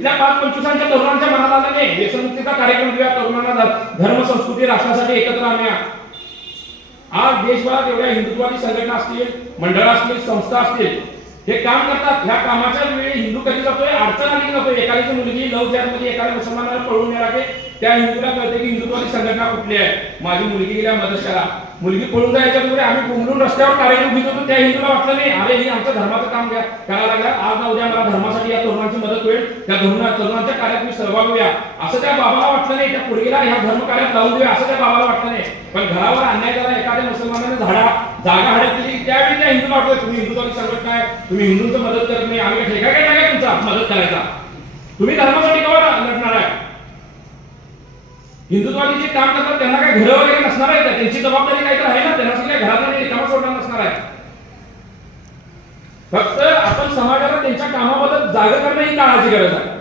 तिथल्या पाच पंचवीसांच्या तरुणांच्या मनात आलं नाही व्यसनमुक्तीचा कार्यक्रम घेऊया. तरुणांना धर्म संस्कृती राष्ट्रासाठी एकत्र आणूया. आज देशभरात एवढ्या हिंदुत्वादी संघटना असतील मंडळ असतील संस्था असतील हे काम करतात. ह्या कामाच्या वेळी हिंदू कधी जातोय? अडचण आली जातोय. एखादी मुलगी लवमध्ये एखाद्या मुसलमानाला पळून येणार की त्या हिंदूला कळते की हिंदुत्वादी संघटना कुठली आहे? माझी मुलगी गेल्या मदत करा मुलगी पळून जायच्या पूर्वी आम्ही कुंबडून रस्त्यावर कार्यक्रम घेत होतो त्या हिंदूला वाटलं नाही अरे ही आमच्या धर्माचं काम घ्या करायला लागला आज ना उद्या मला धर्मासाठी या तरुणांची मदत होईल त्या तरुणा तरुणांच्या कार्यात मी सहभाग होऊया. असं त्या बाबाला वाटलं नाही त्या पुढगीला ह्या धर्म कार्यात लावून देऊया असं त्या बाबाला वाटलं नाही. पण घरावर अन्याय झाला एखाद्या मुसलमानाने झाडा जागा हाडत दिली त्यावेळी त्या हिंदूला वाटलं तुम्ही हिंदुत्वादी संघटना आहे तुम्ही हिंदूंचं मदत करत नाही आम्ही काय ठेका काय काय तुमचा मदत करायचा. तुम्ही धर्मासाठी हिंदुत्वादी जे काम करतात त्यांना काय घरं वगैरे नसणार आहे का? त्यांची जबाबदारी काय तर आहे ना? त्यांना सगळ्या घरामध्ये रिकामा सोडणार नसणार आहे फक्त आपण समाजाला त्यांच्या कामाबद्दल जागा करणं ही काळाची गरज आहे.